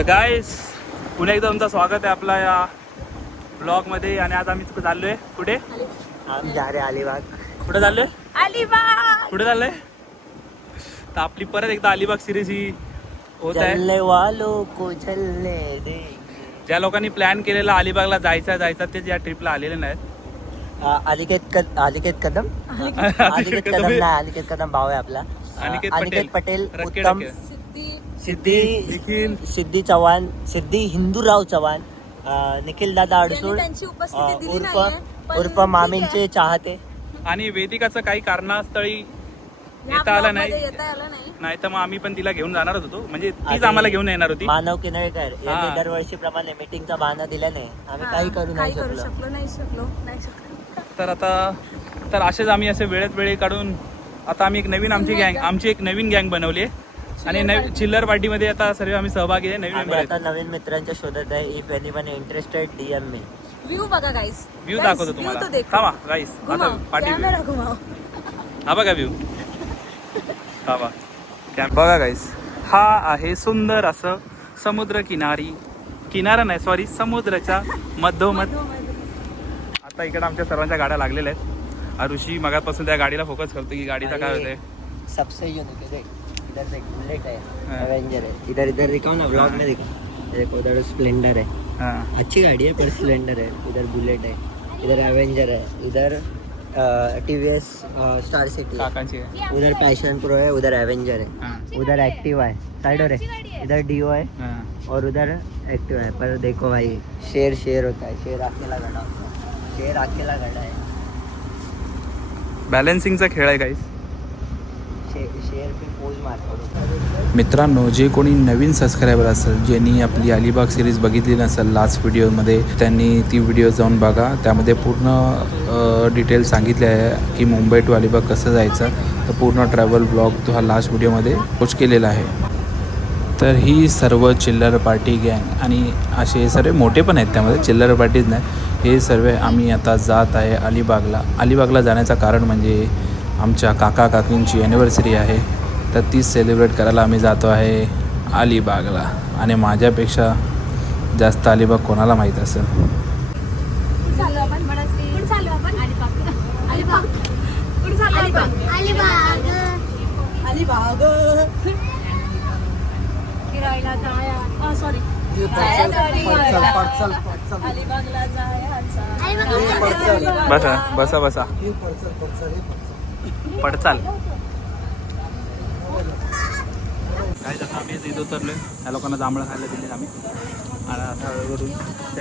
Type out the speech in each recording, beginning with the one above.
तर गाईस पुन्हा एकदा तुमचं स्वागत आहे आपला या ब्लॉगमध्ये. आणि आज आम्ही चाललोय कुठे? हम जा रहे अलीबाग. कुठे चाललोय? अलिबाग. कुठे चाललोय? तर आपली परत एकदा अलिबाग सिरीज ही होत आहे. चलने वालों को चलने दे. ज्या लोकांनी प्लॅन केलेला अलिबागला जायचा ते या ट्रिपला आलेले नाहीत. अनिकेत कदम अनिकेत कदम भाव आहे आपला. अनिकेत पटेल, रक्के उत्तम, रक्के. सिद्धी, सिद्धी चव्हाण, सिद्धी हिंदूराव चव्हाण, निखिल दादा अडसूळ, त्यांची उपस्थिती दिली नाहीये, पण उर्फ मामींचे चाहते. आणि वेदिकाचं काही कारणास्तळी या येता आलं ब्लॉगमध्ये नाही. येता आलं नाही. नाही तर मग आम्ही पण तिला घेऊन जाणारच होतो. म्हणजे तीच आणि आम्हाला घेऊन येणार होती. मानव किनळकर हा. यांनी दरवर्षीप्रमाणे मीटिंगचा बहाणा दिल्याने आम्ही काही करू नाही शकलो. नाही शकलो. तर असेच आम्ही असे वेळेत काढून आता आम्ही एक नवीन आमची एक नवीन गँग बनवली आहे. आणि चिल्लर पार्टीमध्ये आता सर्व आम्ही सहभागी आहे. नवीन आम्ही मेंबर आता नवीन मित्रांच्या शोधात आहे. If anyone interested DM me. View बघा गाईस. व्ह्यू दाखवतो तुम्हाला. थांबा गाईस, आता पार्टी कॅमेरा घुमाव. हा बघा व्ह्यू. हा बघा गाईस, हा आहे सुंदर असं समुद्र किनारा नाही सॉरी समुद्राच्या मधोमध. आता इकडे आमच्या सर्वांच्या गाड्या लागलेल्या आहेत. ऋषी मगापासून त्या गाडीला फोकस करतो की गाडीचा काय होतंय. सबसे यूनिक है देख, इधर से बुलेट है, हाँ। एवेंजर है. इधर दिखाओ ना ब्लॉग में दिखा. देखो उधर स्प्लेंडर है, हा अच्छी गाड़ी है पर स्प्लेंडर है. इधर बुलेट है, इधर एवेंजर है, इधर टीवीएस स्टार सिटी है. काकांची आहे. उधर पैशन प्रो है, उधर एवेंजर है, हा. उधर एक्टिवा है, साइडर है, इधर डिओ है हा. और उधर एक्टिवा है. पर देखो भाई शेर होता है, शेर अकेला गड़ा होता है, शेर अकेला गड़ा है. बॅलन्सिंगचा खेळ आहे गाईस. शेर पे पोज मारतो. मित्रांनो, जे कोणी नवीन सबस्क्रायबर असेल, ज्यांनी आपली अलिबाग सिरीज बघितली नसेल लास्ट व्हिडिओमध्ये, त्यांनी ती व्हिडिओ जाऊन बघा. त्यामध्ये पूर्ण डिटेल सांगितले आहे की मुंबई टू अलिबाग कसं जायचं. तर पूर्ण ट्रॅव्हल ब्लॉग तो हा लास्ट व्हिडिओमध्ये पोस्ट केलेला आहे. तर ही सर्व चिल्लर पार्टी गँग आणि असे सर्व मोठे पण आहेत, त्यामध्ये चिल्लर पार्टीज नाही. हे सर्व आम्ही आता जात आहे अलिबागला जाण्याचं कारण म्हणजे आमच्या काकींची ॲनिव्हर्सरी आहे. तर तीच सेलिब्रेट करायला आम्ही जातो आहे अलिबागला. आणि माझ्यापेक्षा जास्त अलिबाग कोणाला माहीत असेल. फिरायला जाया. सॉरी. बसा पडचाल. काय जातं आम्ही इथं उतरलोय. या लोकांना जांभळं खायला दिले आम्ही. आणि आता हळूहळू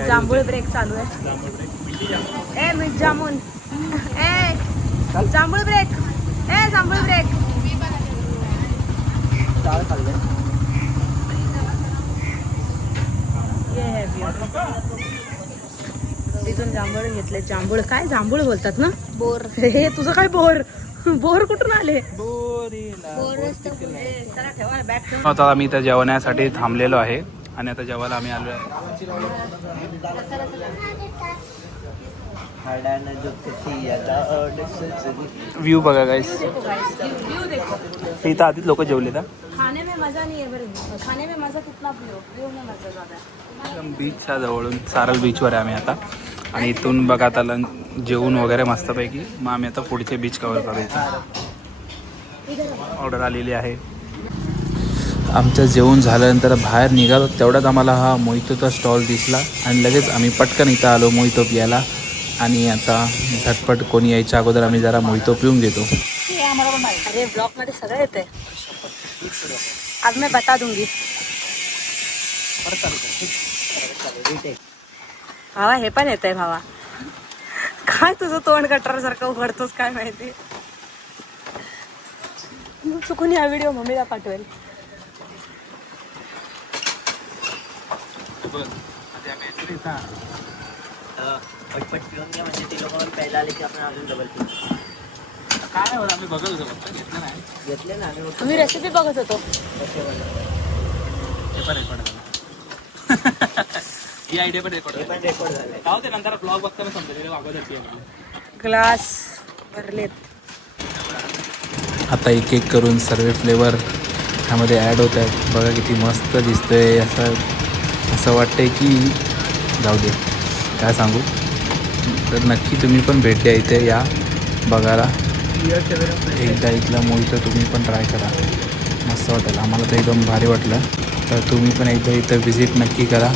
जांभूळ ब्रेक चालू आहे. जांभूळ ब्रेक. ए मीठ जामून. ए जांभूळ ब्रेक. जांभूळ ब्रेक. डाळ खाल्लं. तिथून जांभूळ घेतले. जांभूळ बोलतात ना. बोर. हे तुझं काय बोर कुठून आले? आता आम्ही इथं जेवण्यासाठी थांबलेलो आहे. आणि आता जेवायला आम्ही आलो. व्ह्यू बघा गाईस. इथं आधीच लोक जेवले तर खाने में मजा नहीं है. बरं खाने में मजा कितना व्यू में मजा ज्यादा है. एकदम बीचच्या जवळून सारल बीचवर आहे आम्ही आता. आणि इथून बघा आता जेवून वगैरे मस्तपैकी मग आम्ही आता पुढचे बीच कव्हर करायचं. ऑर्डर आलेली आहे. आमचं जेवण झाल्यानंतर बाहेर निघालो तेवढ्यात आम्हाला हा मोहितोचा स्टॉल दिसला. आणि लगेच आम्ही पटकन इथं आलो मोहितो प्यायला. आणि आता झटपट कोणी यायच्या अगोदर आम्ही जरा मोहितो पिऊन घेतो. अरे ब्लॉग मध्ये सगळं येतंय. अब मैं बता दूंगी. भावा हे पण येतंय. भावा काय तुझं तोंड गटार सारखं उघडतोस काय माहिती. चुकून हा व्हिडिओ मम्मीला पाठवेल. पटपट पिऊन घ्या म्हणजे ती लोक पहिला आले की आपण अजून डबल पिऊ. काय आम्ही बघत होतो फक्त घेतलं नाही. घेतले ना आम्ही. तुम्ही रेसिपी बघत होतो. हे पण रेकॉर्ड झालं. ही आयडिया पण रेकॉर्ड पण रेकॉर्ड झाले. काय ते नंतर ब्लॉग बघताना समजले अगोदरची. ग्लास भरलेत. आता एक एक करून सर्व फ्लेवर ह्यामध्ये ॲड होत आहेत. बघा किती मस्त दिसतोय. असं असं वाटतंय की जाऊ दे काय सांगू. तर नक्की तुम्ही पण भेट द्या इथे या बघायला. एकदा इथला मोहितो तुम्ही पण ट्राय करा, मस्त वाटेल. आम्हाला तर एकदम भारी वाटलं. तर तुम्ही पण एकदा इथं व्हिजिट नक्की करा.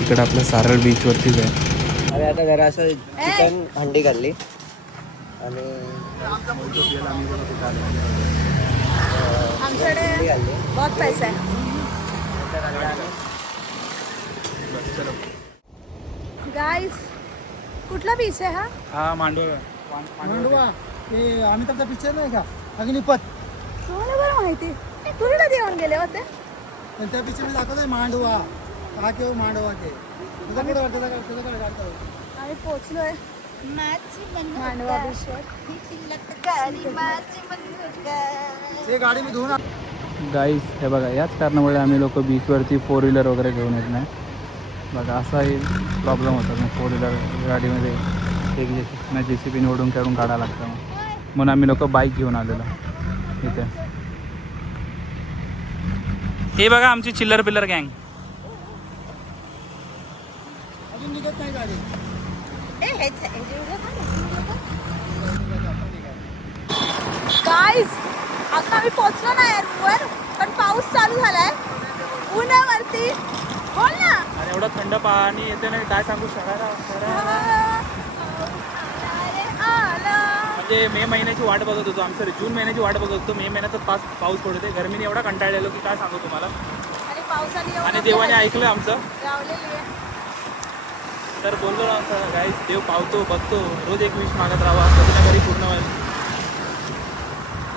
इकडं आपलं सारळ बीचवरतीच आहे. अरे आता जरा असं चिकन हंडी खाल्ली आणि आमच्याकडे हंडी खाल्ली. बहुत पैसा आहे. गाईज कुठला बीच आहे हा? हा मांडवा. हे अमिताभचा पिक्चर नाही का अग्निपथ, तुम्हाला बरं माहिती. तुम्ही कधी येऊन गेले होते? पण त्या पिक्चर मध्ये दाखवतोय मांडवा का केव मांडवा के तुझा कुठं वाटतं त्याचा काय काढतो. आम्ही पोचलोय मांडवा बीचवर. ते गाडी मी धुवून गाईज हे बघा, याच कारणामुळे आम्ही लोक बीचवरती 4 व्हीलर वगैरे घेऊन येत नाही. बघा असाही प्रॉब्लेम होता. मग 4 व्हीलर गाडीमध्ये एक JCB ओढून काढून काढायला लागतं. म्हणून आम्ही लोक बाईक घेऊन आलेलो इथे. हे बघा आमची चिल्लर पिल्लर गँग. अजून निघत नाही गाडी. गाईज आता आम्ही पोचलो नाही रूमवर, पण पाऊस चालू झालाय. ऊन आहे वरती. बोल ना. आणि एवढं थंड पाणी येते नाही काय सांगू शहराला. म्हणजे मे महिन्याची वाट बघत होतो. आमचं जून महिन्याची वाट बघत होतो. मे महिन्यात पाऊस पडते. गरमीने एवढा कंटाळलेलो की काय सांगू तुम्हाला. आणि पावसाने येऊन आणि देवाने ऐकलं आमचं. लावलेली आहे. तर बोललो ना गाईस, देव पावतो बघतो. रोज एक विश मागत राहावा, कधी ना कधी पूर्ण होईल.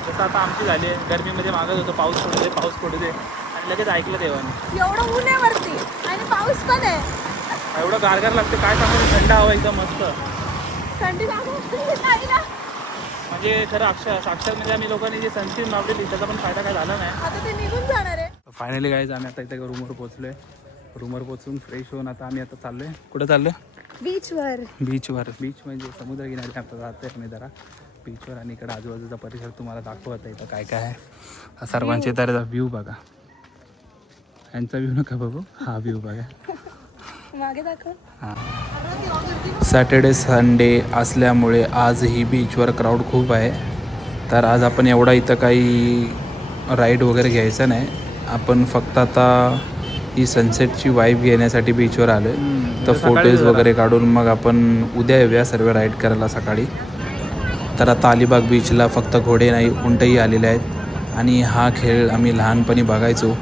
जसं आता आमची झाली आहे. गरमीमध्ये मागत होतो पाऊस पडू दे पाऊस पडू दे, आणि लगेच ऐकलं देवाने. एवढं ऊन आहे वरती आणि पाऊस पण आहे. एवढं गारगार लागते काय सांगू. थंड हवा एकदम मस्त. थंडी लागून नाही ना. म्हणजे खरं साक्षात म्हणजे आम्ही लोकांनी जे सनस्क्रीन लावलेली त्याचा पण फायदा काय झाला नाही. आता ते निघून जाणार आहे. फायनली गाईज आम्ही आता इथे रूमवर पोहोचलोय. रूमवर पोहोचून फ्रेश होऊन आता आम्ही आता चाललोय. कुठं चाललोय? बीचवर. बीचवर. बीच म्हणजे समुद्रकिनारी आता जातोय आम्ही जरा बीचवर. आणि इकडं आजूबाजूचा परिसर तुम्हाला दाखवत इथं काय काय आहे. सर्वांचे तर व्ह्यू बघा. यांचा व्ह्यू नका बघू, हा व्ह्यू बघा. मागे दाखव. हां. सॅटर्डे संडे असल्यामुळे आजही बीचवर क्राऊड खूप आहे. तर आज आपण एवढा इथं काही राईड वगैरे घ्यायचा नाही. आपण फक्त आता ही सनसेटची वाईब घेण्यासाठी बीचवर आलो आहे. तर फोटोज वगैरे काढून मग आपण उद्या येऊया सर्व राईड करायला सकाळी. तर आता अलिबाग बीचला फक्त घोडे नाही उंटही आलेले आहेत. आणि हा खेळ आम्ही लहानपणी बघायचो.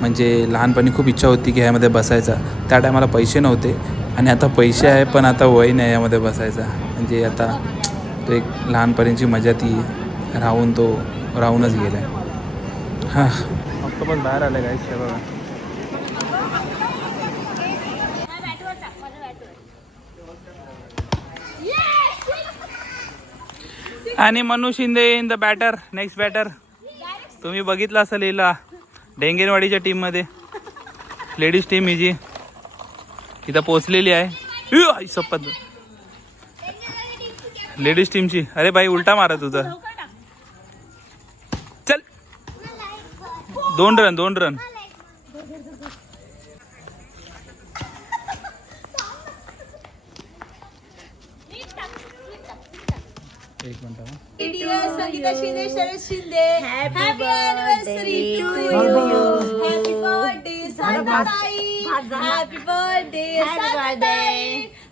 म्हणजे लहानपणी खूप इच्छा होती की ह्यामध्ये बसायचा. त्या टायमाला पैसे नव्हते आणि आता पैसे आहे पण आता वय नाही यामध्ये बसायचा. म्हणजे आता तो एक लहानपणीची मजा ती राहूनच गेला आहे. हां ऑक्टोपस बाहेर आले गाईस हे बघा. आणि Manu Shinde in the batter. Next batter तुम्ही बघितलं असेल हिला डेंगेनवाडीच्या टीममध्ये. लेडीज टीम ही जी इथं पोचलेली आहे. सपत लेडीज टीमची. अरे भाई उलटा मारा तुझा. चल 2 रन. एक minute. Sangita Shinde, Sharad Shinde. Happy anniversary to you. Happy birthday संगीताई. हॅपी बर्थडे संगीताई.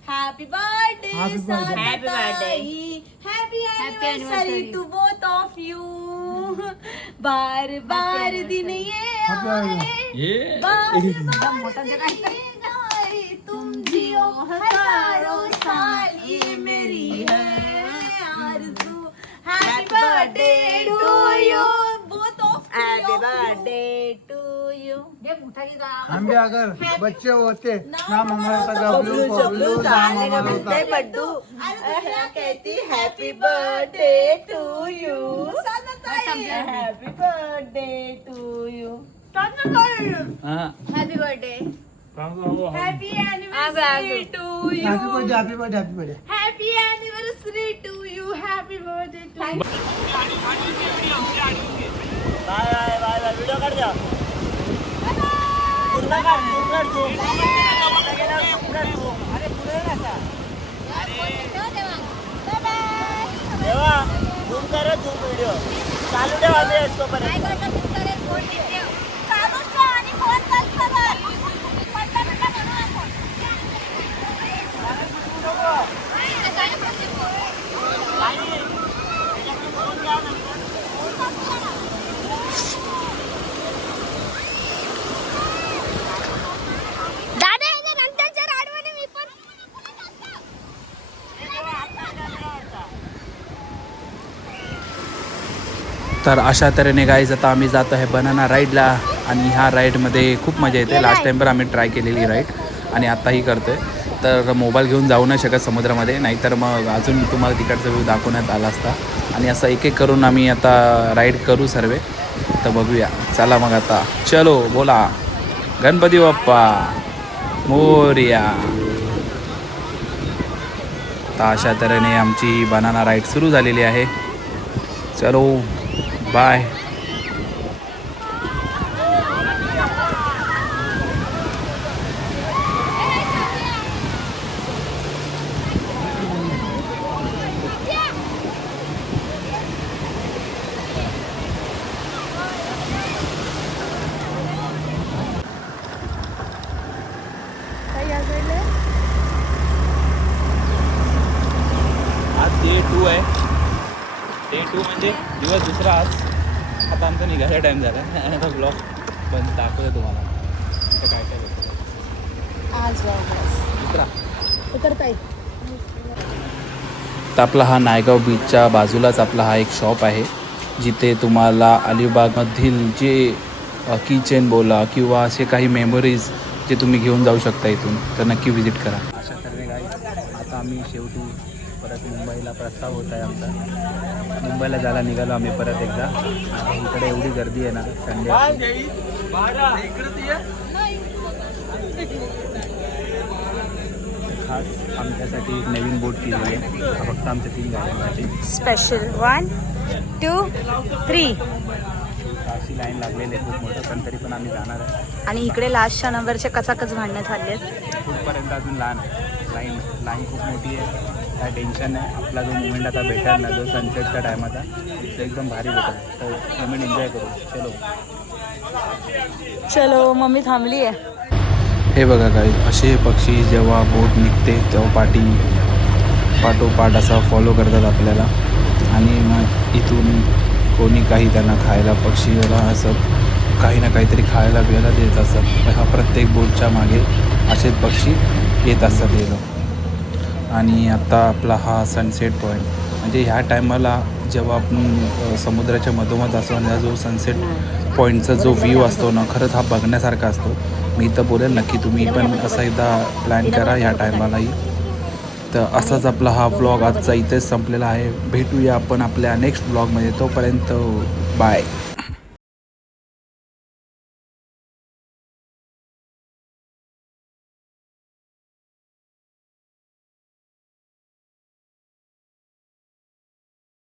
हॅपी बर्थडे संगीताई. Happy anniversary to both of you. बार बार दिन ये आए. बार बार तुम जियो हजारों साल ये मेरी है. Happy birthday to you, both of you. Happy birthday to you. हम भी अगर बच्चे होते ना मंगल का बबलू बबलू ना मंगल बड्डू. कहती happy birthday to you. Happy birthday to you. Happy birthday. Happy anniversary to you. Happy birthday happy birthday happy birthday. Happy anniversary to you. Happy birthday to you. Bye bye bye video काढ द्या. तर अशा तऱ्हेने guys आता आम्ही जातो आहे banana राईडला आणि ह्या राईडमध्ये खूप मजा येते. लास्ट टाईम पण आम्ही ट्राय केलेली राईड आणि आत्ताही करतो आहे. तर मोबाईल घेऊन जाऊ नाही शकत समुद्रामध्ये, नाहीतर मग अजून तुम्हाला तिकडचा व्ह्यू दाखवण्यात आला असता. आणि असं एक एक करून आम्ही आता राईड करू सर्व. तर बघूया, चला मग आता चलो बोला गणपती बाप्पा मोरया. तर अशा तऱ्हेने आमची बनाना राईड सुरू झालेली आहे. चलो बाय. आज डे 2 आहे. डे 2 म्हणजे दिवस दुसरा आज. आता आमचा निघायचा टाईम झाला आणि आता ब्लॉग बंद दाखवतो तुम्हाला इथं काय काय भेटतं. आज दुसरा उतरताय. तर आपला हा नायगाव बीचच्या बाजूलाच आपला हा एक शॉप आहे, जिथे तुम्हाला अलिबागमधील जे किचन बोला किंवा असे काही मेमरीज जे तुम्ही घेऊन जाऊ शकता इथून, तर नक्की व्हिजिट करा. अशा तऱ्हेने गाईज आता आम्ही शेवटी परत मुंबईला प्रस्ताव होत आहे आमचा. मुंबईला जायला निघालो आम्ही परत एकदा. आता इकडे एवढी गर्दी आहे ना संडे. खास आमच्यासाठी एक नवीन बोट केलेली आहे, फक्त आमच्या 3 गाड्यांसाठी. स्पेशल 1 2 3. अशी लाईन लागलेली आहे खूप मोठं, पण तरी पण आम्ही जाणार आहे. आणि इकडे लास्टच्या नंबरचे कचाकच भांडणं झाले. खूपपर्यंत अजून लाईन खूप मोठी आहे. काय टेन्शन नाही. आपला जो मुवमेंट आता भेटेल ना, जो सनसेटच्या टायमाचा, तो एकदम भारी भेटेल. तर मुवमेंट एन्जॉय करू. चलो मम्मी थांबली आहे. हे बघा काय, असे पक्षी जेव्हा बोट निघते तेव्हा पाठोपाठ असा फॉलो करतात आपल्याला. आणि मग इथून कोणी काही त्यांना खायला, पक्षीला असं काही ना काहीतरी खायला बियायला देत असतात. हा प्रत्येक बोटच्या मागे असेच पक्षी येत असतात हे लोक. आणि आता आपला हा सनसेट पॉईंट, म्हणजे ह्या टायमाला जेव्हा आपण समुद्राच्या मधोमध असतो आणि जो सनसेट पॉईंटचा जो व्ह्यू असतो ना, खरंच हा बघण्यासारखा असतो. मी तर बोलेल नक्की तुम्ही पण असा एकदा प्लॅन करा ह्या टायमालाही. तर असाच आपला हा व्लॉग आजचा इथेच संपलेला आहे. भेटूया आपण आपल्या नेक्स्ट व्लॉगमध्ये. तोपर्यंत बाय.